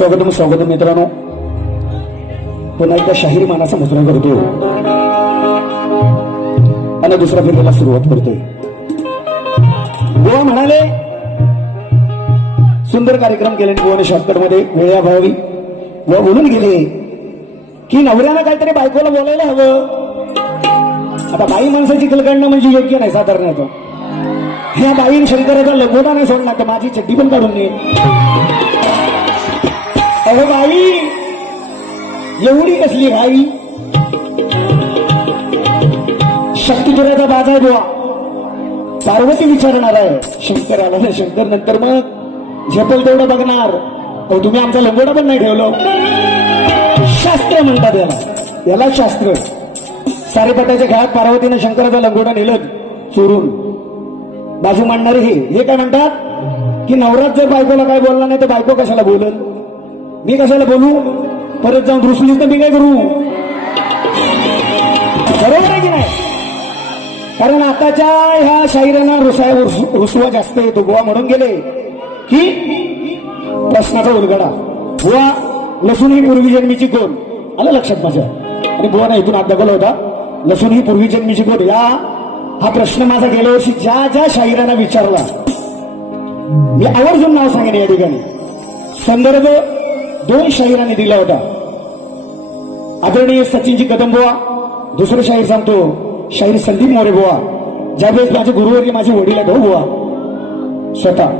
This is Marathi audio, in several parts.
स्वागतम स्वागतम मित्रांनो. पुन्हा एकदा शाहीर मानाचा मुजरा करतो आणि दुसरा फेरीला सुरुवात करतोय. गोवा म्हणाले सुंदर कार्यक्रम केले गोवाने शॉर्टकटमध्ये वेळाभावी व बोलून गेले की नवऱ्यानं काहीतरी बायकोला बोलायला हवं. आता बाई माणसाची कलकडणं म्हणजे योग्य नाही साधारण ह्या बाईन शंकराचा लंगोटा नाही सोडला तर माझी चड्डी पण काढून नये अहो बाई एवढी कसली भाई शक्तिपुराचा बाजार गोवा पार्वती विचारणार आहे. शंकर आला ना शंकर नंतर मग झेपल तेवढं बघणार. अहो तुम्ही आमचा लंगोटा पण नाही ठेवलं. शास्त्र म्हणतात याला. याला शास्त्र. सारेपटाच्या घरात पार्वतीनं शंकराचा लंगोटा नेलं चोरून. बाजू मांडणारे हे. हे काय म्हणतात? की नवरात जर बायकोला काय बोलला नाही तर बायको कशाला बोलल? मी कशाला बोलू? परत जाऊन रुसलीच तर मी काय करू? बरोबर आहे की नाही? कारण आताच्या ह्या शाहिरांना रुसाय रुसवा जास्त येतो गोवा म्हणून गेले की प्रश्नाचा उलगडा. गोवा लसूण ही पूर्वी जन्मीची गोल आलं लक्षात माझ्या आणि बुवाने इथून हात दाखवला होता. लसूण ही पूर्वी जन्मीची गोल या हा प्रश्न माझा गेल्या वर्षी ज्या ज्या शाहिरांना विचारला मी आवर्जून नाव सांगेन या ठिकाणी. संदर्भ दोन शाहिरांनी दिला होता. आदरणीय सचिनजी कदम बुवा दुसरं शाहीर सांगतो शाहीर संदीप मोरे बुवा ज्यावेळेस माझे गुरुवर्य माझे वडील आहेत हो बुवा स्वतः.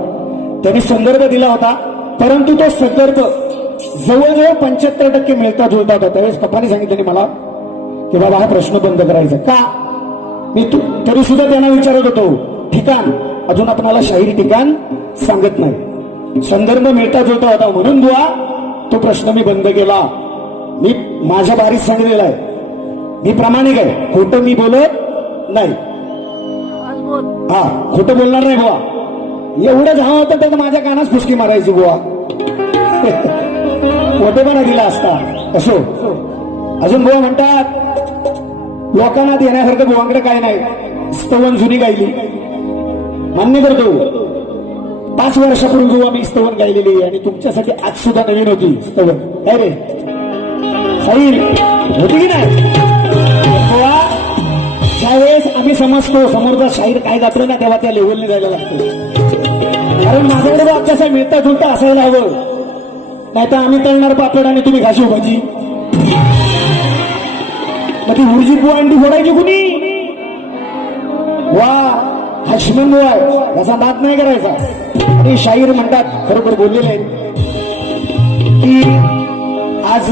त्यांनी संदर्भ दिला होता परंतु तो संदर्भ जवळजवळ पंच्याहत्तर टक्के मिळता जुळता होता. त्यावेळेस पप्पाने सांगितलं मला की बाबा हा प्रश्न बंद करायचा का? मी तू तरी सुद्धा त्यांना विचारत होतो ठिकाण. अजून आपणाला शाहीर ठिकाण सांगत नाही. संदर्भ मिळता जुळता होता म्हणून बुवा तो प्रश्न मी बंद केला. मी माझ्या बारीत सांगितलेला आहे. मी प्रामाणिक आहे. खोटं मी बोलत नाही. हा खोटं बोलणार नाही बुवा. एवढं झालं होतं तर माझ्या कानास फुसकी मारायची बुवा. मोठेपणा दिला असता. असो. अजून बुवा म्हणतात लोकांना देण्यासारखं बुवांकडे काय नाही. स्तवन जुनी गायली. मान्य करतो. पाच वर्षापूर्वी जेव्हा मी स्तवन गायलेली आहे आणि तुमच्यासाठी आज सुद्धा नवीन होती स्तवन. काय रे? साईल होती की नाही? बुवा ज्यावेळेस आम्ही समजतो समोरचा शाहीर काय गातो ना तेव्हा त्या लेवलने जायला लागतो. कारण माझ्याकडे बाब कसा मिळता जुळता असायला हवं. नाही तर आम्ही तळणार पापड आणि तुम्ही घासू भाजी मग ती उर्जी बुवा अंडी फोडायची कुणी? वा हा श्रीमंत बुवा आहे. याचा नाद नाही करायचा. आणि शाहीर म्हणतात बरोबर बोललेले आहेत. की आज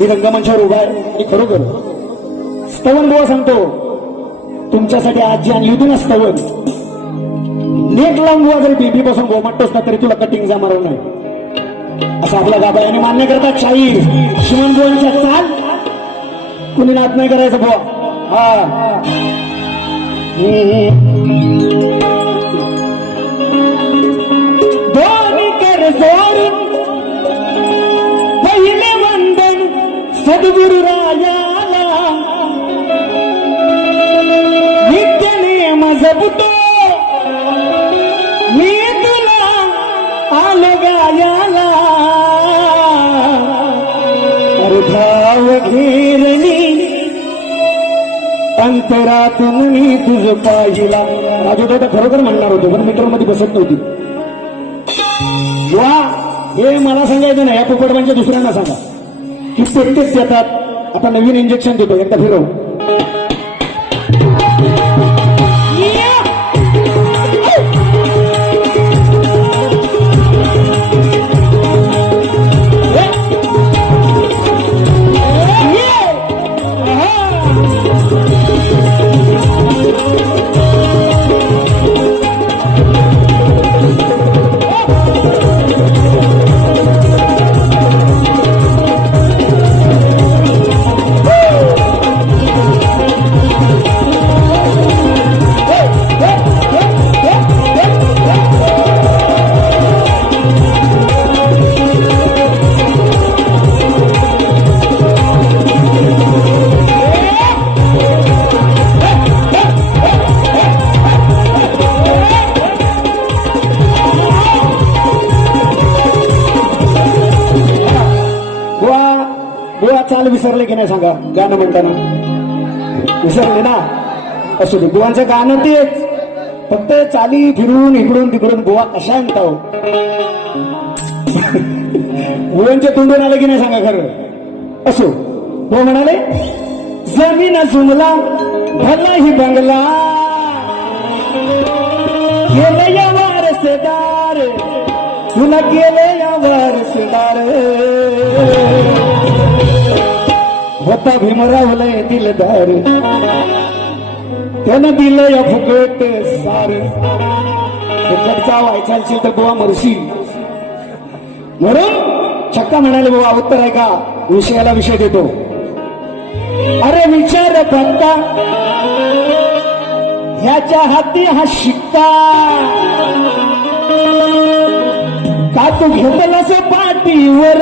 मी रंगमंचावर उभा आहे. आणि खरोखर स्तवन बुवा सांगतो तुमच्यासाठी आज जी आणली होती ना स्तवन. नेट लावून बुवा जरी बेबी पासून गोमाटतोस ना तरी तुला कटिंग जा जमार नाही. असं आपल्या गाबायाने मान्य करतात शाहीर. शिवण बुवांच्या चाल कुणी नाद नाही करायचं बुवा. हा. सद्गुरु रायाला नित्य नियम जपतो. मी तुला आलो गायाला अर्धाव घेरणी. अंतरातून मी तुझ पाहिला. राजू दादा खरोखर म्हणणार होतो पण मीटरमध्ये बसत नव्हती. वा हे मला सांगायचं नाही. या पोपटबांच्या दुसऱ्यांना सांगा. की प्रत्येक येतात आता नवीन इंजेक्शन देतो एकदा फिरव विसरले नाही सांगा गाणं म्हणताना. विसरले ना? असू दे गोवांचं गाणं तेच. फक्त चाली फिरून इकडून तिकडून गोवा कशा आणता हो बुवांच्या तोंडून आलं की नाही सांगा खरं? असो. हो म्हणाले जमीन जुमला भला ही बंगला. गेले या वारसदार. तुला गेले होता येतील दिलदार त्यानं दिलं या फुकट सार. फुकटचा व्हायचा असेल तर बुवा मरशी. म्हणून छक्का म्हणाले बुवा उत्तर आहे का? विषयाला विषय देतो. अरे विचार फक्ता. ह्याच्या हाती हा शिक्का. का तू घेतलास पाठीवर?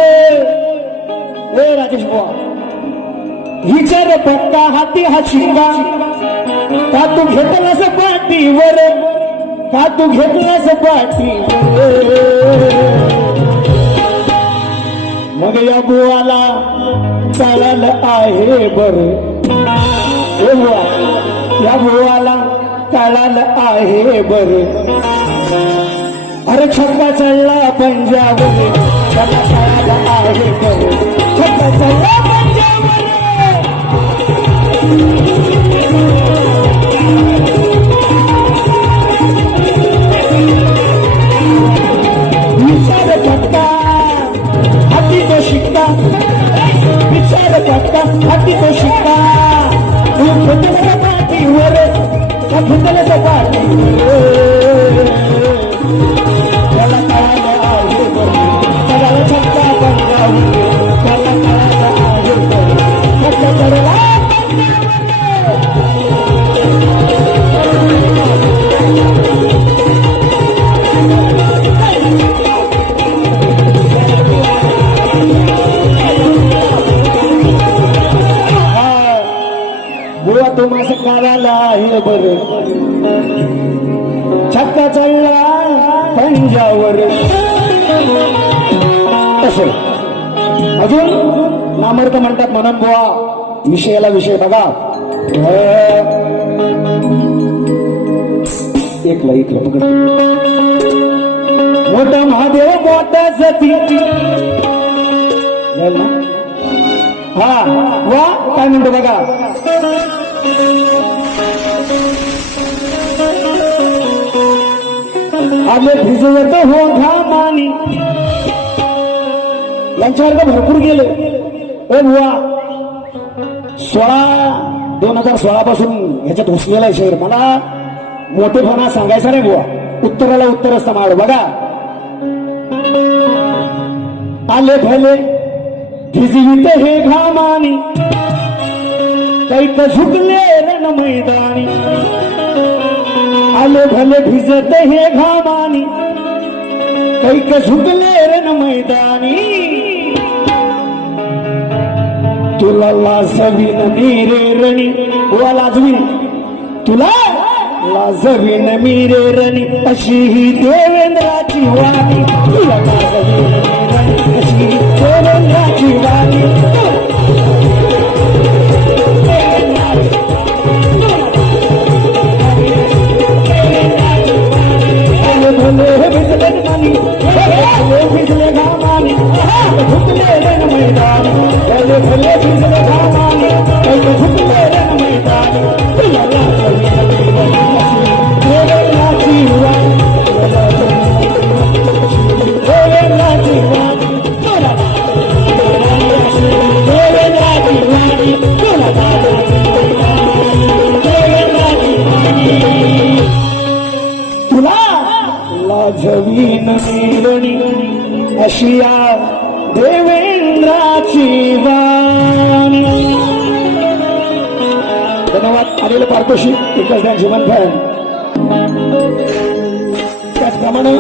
ए राजेश बुवा विचार पक्का हाती हा शिंगा. का तू घेतलास पाठीवर? का तू घेतलास पाठीवर? मग या बुवाला चालाल आहे बर. बुवा या बुवाला कळाल आहे बर. अरे छक्का चढला पंजाब त्याला आहे बर. छक्का चढला पंजाब विचार करता हाती तो शिकता. असेल अजून नामर्थ म्हणतात म्हणून बुवा विषयाला विषय बघा. एक एकला एकला पकड मोठा महादेव मोठा सती हा वा काय म्हणतो बघा? आले भिजवत हो घामानी यांच्यावर भरपूर गेले. बुवा सोळा दोन हजार सोळा पासून ह्याच्यात घुसलेला आहे शहर मला मोठेपणा सांगायचा नाही बुवा. उत्तराला उत्तर असतं माड. बघा. आले भले भिजवित हे घामानी. कैक झुकले रण मैदानी. आले भले भिजत हे घामानी. कैक झुकले रण मैदानी. तुला लाजवीन मीरे रणी वा लाजवीन तुला? लाजवीन मीरे रणी अशी ही देवेंद्राची वाणी. तुला लाजवीन अशी देवेंद्राची वाणी. भले भले भिजले मानी भले भले भिजले घामानी झुकले रण मैदानी भले अशिया देवे लाजवीन देवेंद्राची वाणी धन्यवाद. आलेले पारितोषिक एकच द्या जीवन फॅन त्याचप्रमाणे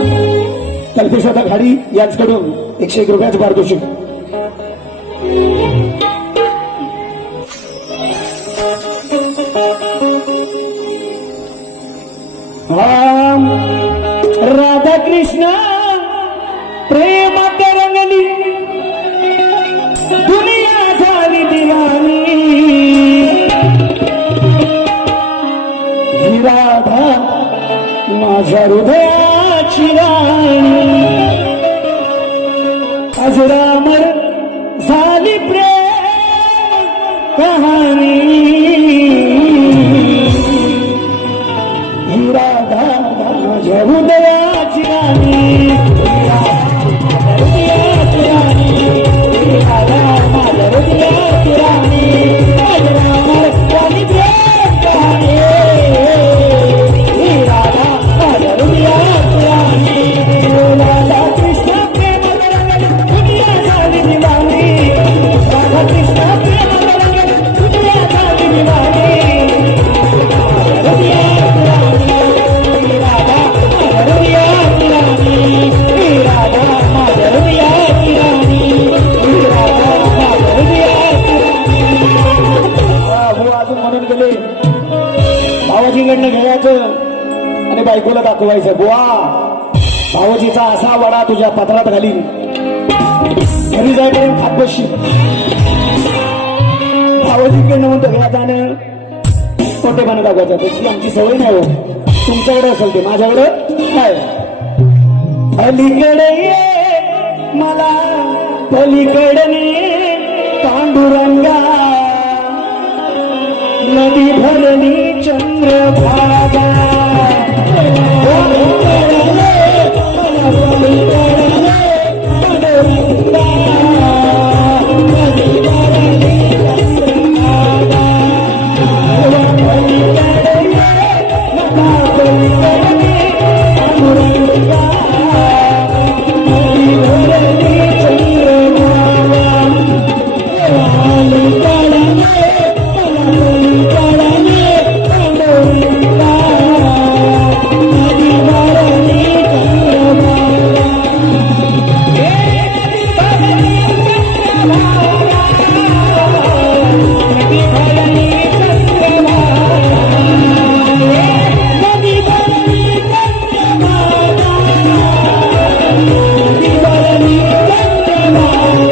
कल्पेश्वर घाडी यांच्याकडून एकशे एक रुपयाचं पारितोषिक. राधा कृष्ण प्रेमात रंगली माझ्या हृदयाची राणी. बायकोला दाखवायचं. बुवा भावजीचा असा वडा तुझ्या पत्रात घालीन. घरी जायपर्यंत खात बसशी भावाजीकडनं म्हणतो घ्या जाणं खोटेपणा दाखवायचा. त्याची आमची सवय नाही हो. तुमच्याकडे असेल ते माझ्याकडे काय अलीकडे मला पलीकडे पांडुरंगा. नदी भरणी चंद्रभागा. Thank you. Oh.